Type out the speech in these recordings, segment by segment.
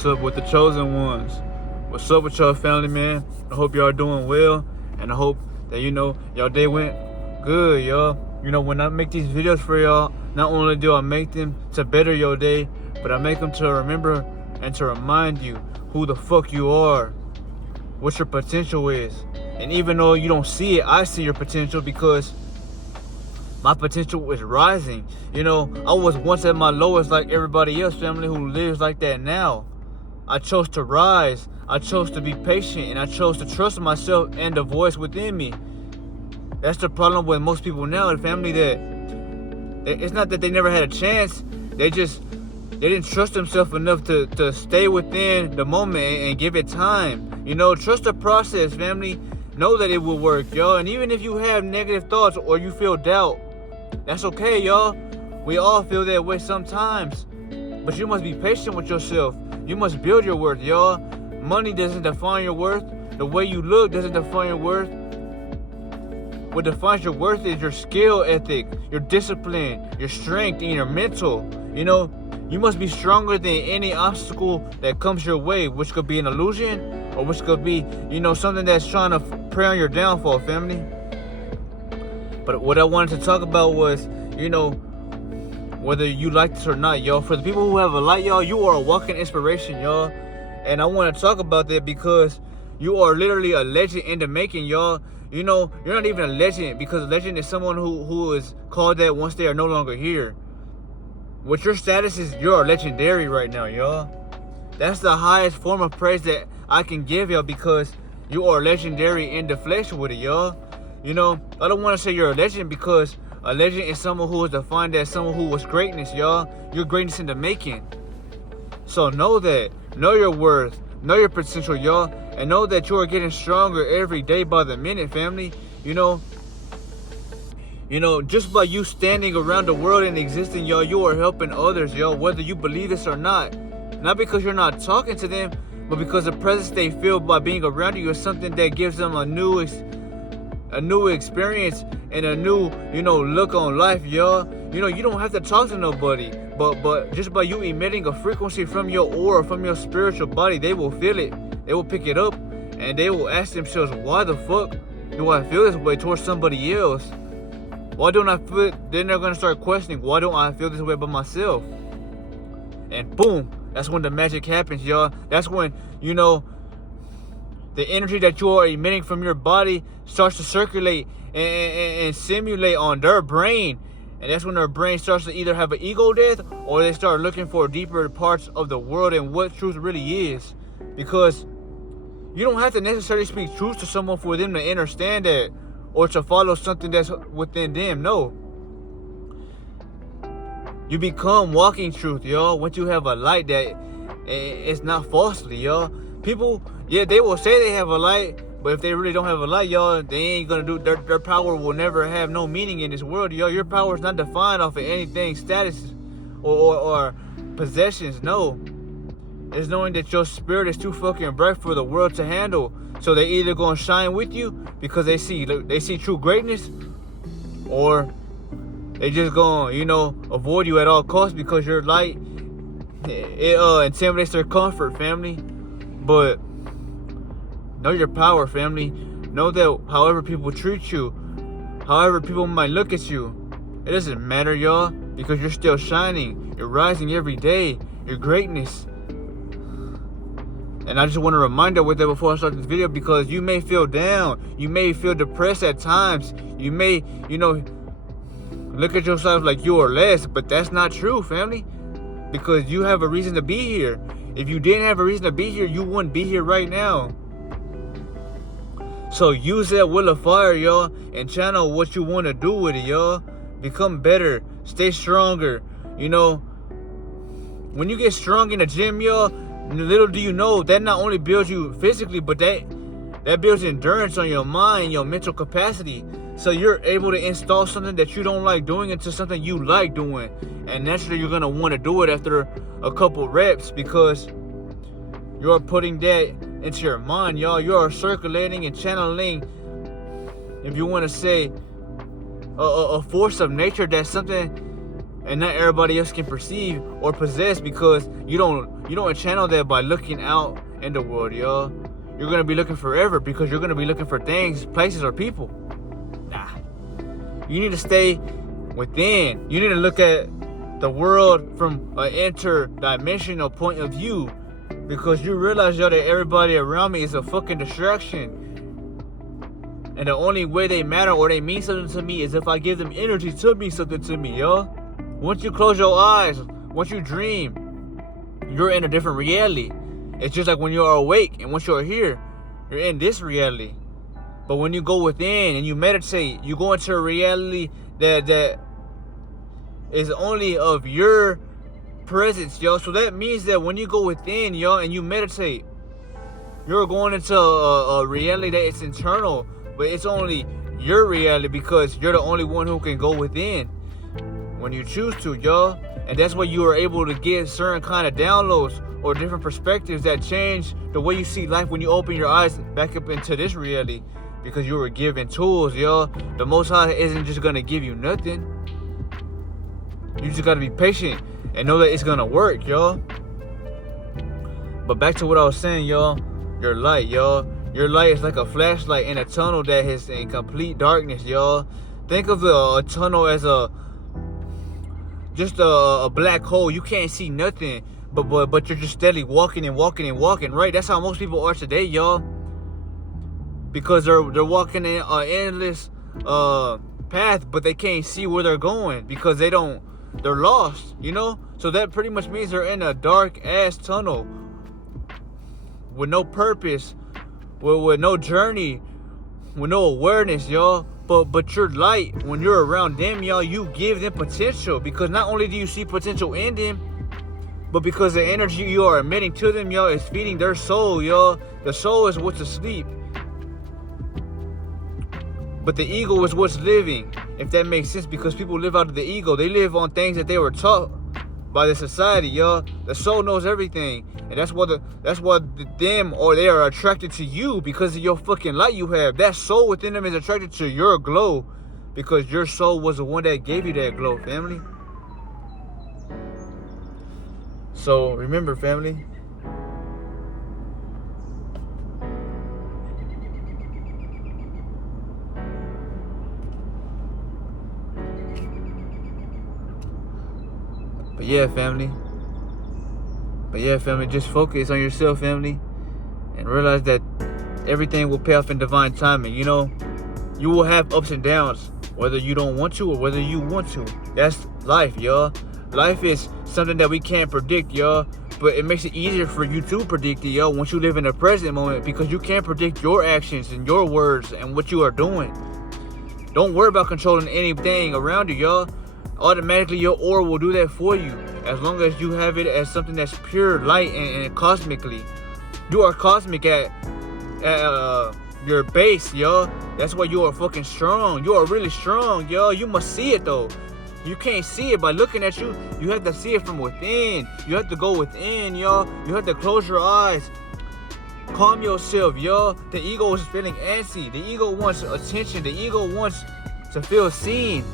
What's up with the chosen ones? What's up with y'all family, man? I hope y'all doing well, and I hope that y'all day went good, y'all. When I make these videos for y'all, not only do I make them to better your day, but I make them to remember and to remind you who the fuck you are, what your potential is. And even though you don't see it, I see your potential because my potential is rising. I was once at my lowest like everybody else, family, who lives like that now. I chose to rise. I chose to be patient, and I chose to trust myself and the voice within me. That's the problem with most people now, the family, that it's not that they never had a chance. They didn't trust themselves enough to stay within the moment and give it time. Trust the process, family. Know that it will work, y'all. And even if you have negative thoughts or you feel doubt, that's okay, y'all. We all feel that way sometimes. But you must be patient with yourself. You must build your worth, y'all. Money doesn't define your worth. The way you look doesn't define your worth. What defines your worth is your skill ethic, your discipline, your strength, and your mental. You must be stronger than any obstacle that comes your way, which could be an illusion or which could be, something that's trying to prey on your downfall, family. But what I wanted to talk about was, whether you like this or not, y'all. For the people who have a light, y'all, you are a walking inspiration, y'all. And I want to talk about that because you are literally a legend in the making, y'all. You're not even a legend, because a legend is someone who is called that once they are no longer here. What your status is, you're legendary right now, y'all. That's the highest form of praise that I can give y'all, because you are legendary in the flesh with it, y'all. I don't want to say you're a legend, because a legend is someone who is defined as someone who was greatness, y'all. You're greatness in the making. So know that. Know your worth. Know your potential, y'all. And know that you are getting stronger every day by the minute, family. Just by you standing around the world and existing, y'all, you are helping others, y'all, whether you believe this or not. Not because you're not talking to them, but because the presence they feel by being around you is something that gives them a new experience and a new, look on life, y'all. You don't have to talk to nobody, but just by you emitting a frequency from your aura, from your spiritual body, they will feel it. They will pick it up, and they will ask themselves, why the fuck do I feel this way towards somebody else? Why don't I feel it? Then they're going to start questioning, why don't I feel this way about myself? And boom, that's when the magic happens, y'all. That's when, the energy that you are emitting from your body starts to circulate and simulate on their brain. And that's when their brain starts to either have an ego death, or they start looking for deeper parts of the world and what truth really is. Because you don't have to necessarily speak truth to someone for them to understand that, or to follow something that's within them. No. You become walking truth, y'all, once you have a light that it's not falsely, y'all. People, yeah, they will say they have a light, but if they really don't have a light, y'all, they ain't gonna do, their power will never have no meaning in this world, y'all. Your power is not defined off of anything, status or possessions. No. It's knowing that your spirit is too fucking bright for the world to handle. So they either gonna shine with you because they see true greatness, or they just gonna, avoid you at all costs because your light, it intimidates their comfort, family. But know your power, family. Know that however people treat you, however people might look at you, it doesn't matter, y'all, because you're still shining. You're rising every day. Your greatness. And I just want to remind you with that before I start this video, because you may feel down. You may feel depressed at times. You may, look at yourself like you are less, but that's not true, family, because you have a reason to be here. If you didn't have a reason to be here, you wouldn't be here right now. So use that will of fire, y'all, and channel what you want to do with it, y'all. Become better. Stay stronger. When you get strong in the gym, y'all, little do you know, that not only builds you physically, but that builds endurance on your mind, your mental capacity. So you're able to install something that you don't like doing into something you like doing. And naturally, you're going to want to do it after a couple reps, because you're putting that into your mind, y'all. You are circulating and channeling, if you want to say, a force of nature. That's something and not everybody else can perceive or possess, because you don't channel that by looking out in the world, y'all. You're gonna be looking forever because you're gonna be looking for things, places, or people. Nah. You need to stay within. You need to look at the world from an interdimensional point of view, because you realize, y'all, that everybody around me is a fucking distraction. And the only way they matter or they mean something to me is if I give them energy to mean something to me, y'all. Once you close your eyes, once you dream, you're in a different reality. It's just like when you are awake, and once you're here, you're in this reality. But when you go within and you meditate, you go into a reality that is only of your presence, y'all. So that means that when you go within, y'all, and you meditate, you're going into a reality that is internal, but it's only your reality because you're the only one who can go within when you choose to, y'all. And that's why you are able to get certain kind of downloads or different perspectives that change the way you see life when you open your eyes back up into this reality, because you were given tools, y'all. The Most High isn't just gonna give you nothing. You just gotta be patient and know that it's gonna work, y'all. But back to what I was saying, y'all. Your light, y'all. Your light is like a flashlight in a tunnel that is in complete darkness, y'all. Think of a tunnel as just a black hole. You can't see nothing, but you're just steadily walking and walking and walking, right? That's how most people are today, y'all. Because they're walking in an endless path, but they can't see where they're going because they're lost, you know? So that pretty much means they're in a dark ass tunnel with no purpose, with no journey, with no awareness, y'all. But your light, when you're around them, y'all, you give them potential, because not only do you see potential in them, but because the energy you are emitting to them, y'all, is feeding their soul, y'all. The soul is what's asleep, but the ego is what's living, if that makes sense, because people live out of the ego. They live on things that they were taught by the society, y'all. The soul knows everything, and that's why them, or they are attracted to you because of your fucking light you have. That soul within them is attracted to your glow because your soul was the one that gave you that glow, family. So remember, family, But yeah, family, just focus on yourself, family, and realize that everything will pay off in divine timing. You know, you will have ups and downs, whether you don't want to or whether you want to. That's life, y'all. Life is something that we can't predict, y'all, but it makes it easier for you to predict it, y'all, once you live in the present moment, because you can't predict your actions and your words and what you are doing. Don't worry about controlling anything around you, y'all. Automatically your aura will do that for you, as long as you have it as something that's pure light and cosmically. You are cosmic at your base, y'all. That's why you are fucking strong. You are really strong, y'all. You must see it though. You can't see it by looking at you. You have to see it from within. You have to go within, y'all. You have to close your eyes. Calm yourself, y'all. The ego is feeling antsy. The ego wants attention. The ego wants to feel seen.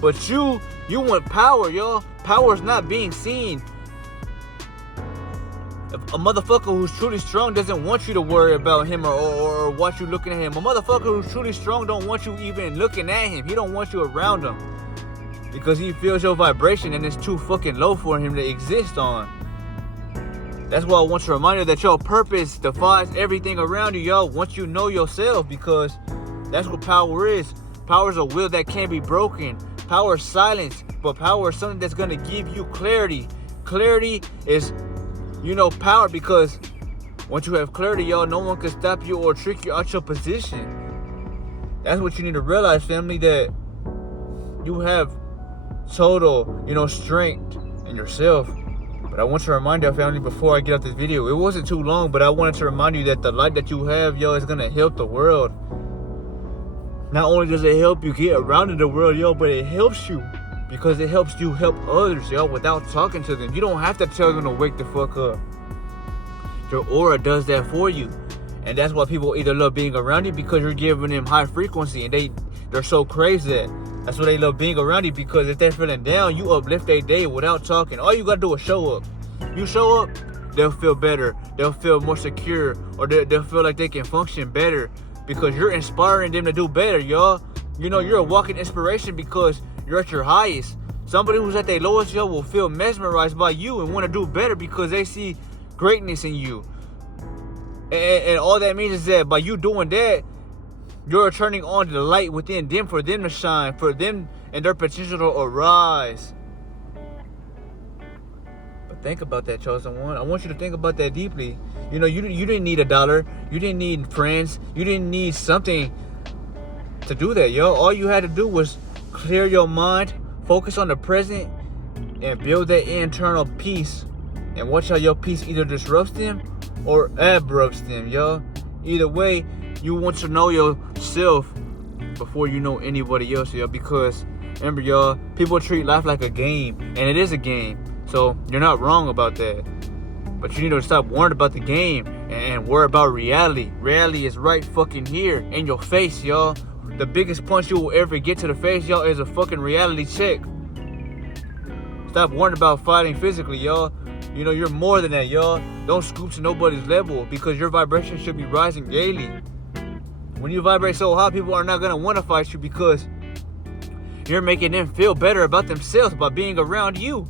But you want power, y'all. Power is not being seen. If a motherfucker who's truly strong doesn't want you to worry about him or watch you looking at him. A motherfucker who's truly strong don't want you even looking at him. He don't want you around him, because he feels your vibration and it's too fucking low for him to exist on. That's why I want to remind you that your purpose defies everything around you, y'all, once you know yourself, because that's what power is. Power is a will that can't be broken. Power is silence, but power is something that's going to give you clarity. Clarity is, power, because once you have clarity, y'all, no one can stop you or trick you out your position. That's what you need to realize, family, that you have total, strength in yourself. But I want to remind you, family, before I get off this video, it wasn't too long, but I wanted to remind you that the light that you have, y'all, is going to help the world. Not only does it help you get around in the world, yo, but it helps you because it helps you help others, yo, without talking to them. You don't have to tell them to wake the fuck up. Your aura does that for you. And that's why people either love being around you, because you're giving them high frequency, and they're so crazy that That's why they love being around you, because if they're feeling down, you uplift their day without talking. All you gotta do is show up. You show up, they'll feel better. They'll feel more secure, or they'll feel like they can function better because you're inspiring them to do better, y'all. You know, you're a walking inspiration because you're at your highest. Somebody who's at their lowest, y'all, will feel mesmerized by you and want to do better because they see greatness in you. And all that means is that by you doing that, you're turning on the light within them for them to shine, for them and their potential to arise. But think about that, chosen one. I want you to think about that deeply. You know, you didn't need $1. You didn't need friends. You didn't need something to do that, yo. All you had to do was clear your mind, focus on the present, and build that internal peace. And watch how your peace either disrupts them or abrupts them, yo. Either way, you want to know yourself before you know anybody else, yo. Because remember, y'all, people treat life like a game, and it is a game. So you're not wrong about that. But you need to stop worrying about the game and worry about reality. Reality is right fucking here in your face, y'all. The biggest punch you will ever get to the face, y'all, is a fucking reality check. Stop worrying about fighting physically, y'all. You know, you're more than that, y'all. Don't scoop to nobody's level because your vibration should be rising daily. When you vibrate so high, people are not going to want to fight you because you're making them feel better about themselves by being around you.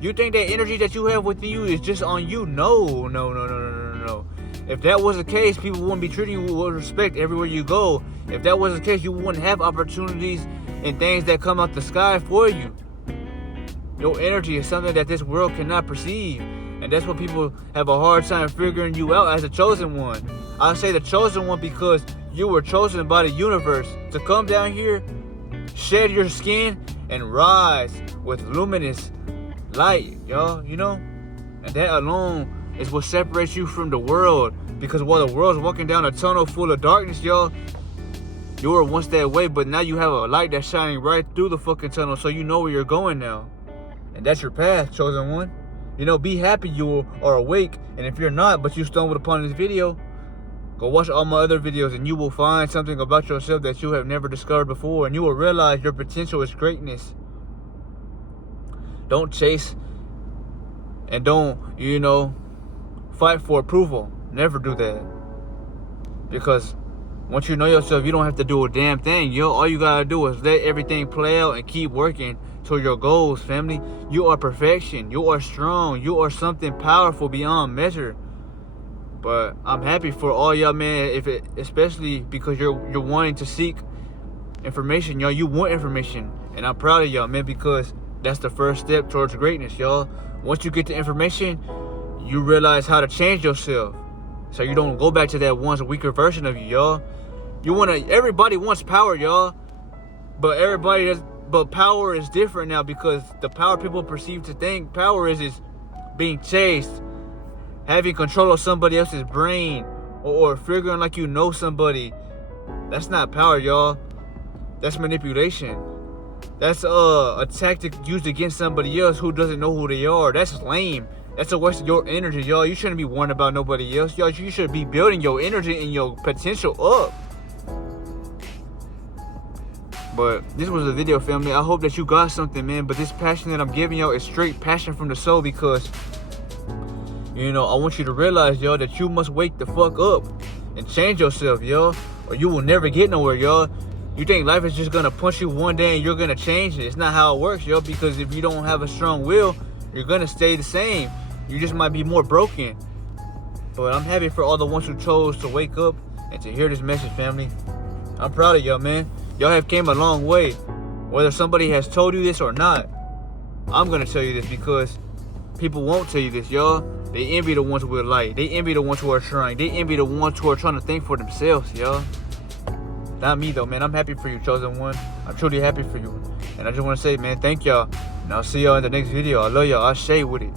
You think that energy that you have within you is just on you? No. If that was the case, people wouldn't be treating you with respect everywhere you go. If that was the case, you wouldn't have opportunities and things that come out the sky for you. Your energy is something that this world cannot perceive. And that's what people have a hard time figuring you out as a chosen one. I say the chosen one because you were chosen by the universe to come down here, shed your skin, and rise with luminous light, y'all, you know? And that alone is what separates you from the world. Because while the world's walking down a tunnel full of darkness, y'all, you were once that way, but now you have a light that's shining right through the fucking tunnel, so you know where you're going now. And that's your path, chosen one. You know, be happy you are awake. And if you're not, but you stumbled upon this video, go watch all my other videos and you will find something about yourself that you have never discovered before. And you will realize your potential is greatness. Don't chase and don't, you know, fight for approval. Never do that. Because once you know yourself, you don't have to do a damn thing. Yo, all you gotta do is let everything play out and keep working to your goals, family. You are perfection. You are strong. You are something powerful beyond measure. But I'm happy for all y'all, man. Especially because you're wanting to seek information, y'all. You want information, and I'm proud of y'all, man. Because that's the first step towards greatness, y'all. Once you get the information, you realize how to change yourself, so you don't go back to that once weaker version of you, y'all. Everybody wants power, y'all. But power is different now, because the power people perceive to think power is being chased, having control of somebody else's brain, or figuring like you know somebody. That's not power, y'all. That's manipulation. That's a tactic used against somebody else who doesn't know who they are. That's lame. That's a waste of your energy, y'all. You shouldn't be worrying about nobody else, y'all. You should be building your energy and your potential up. But this was a video, family. I hope that you got something, man. But this passion that I'm giving y'all is straight passion from the soul, because, you know, I want you to realize, y'all, that you must wake the fuck up and change yourself, y'all, or you will never get nowhere, y'all. You think life is just gonna punch you one day and you're gonna change it? It's not how it works, y'all. Because if you don't have a strong will, you're gonna stay the same. You just might be more broken. But I'm happy for all the ones who chose to wake up and to hear this message, family. I'm proud of y'all, man. Y'all have came a long way. Whether somebody has told you this or not, I'm gonna tell you this, because people won't tell you this, y'all. They envy the ones with light. They envy the ones who are trying. They envy the ones who are trying to think for themselves, y'all. Not me, though, man. I'm happy for you, chosen one. I'm truly happy for you. And I just want to say, man, thank y'all. And I'll see y'all in the next video. I love y'all. I'll shade with it.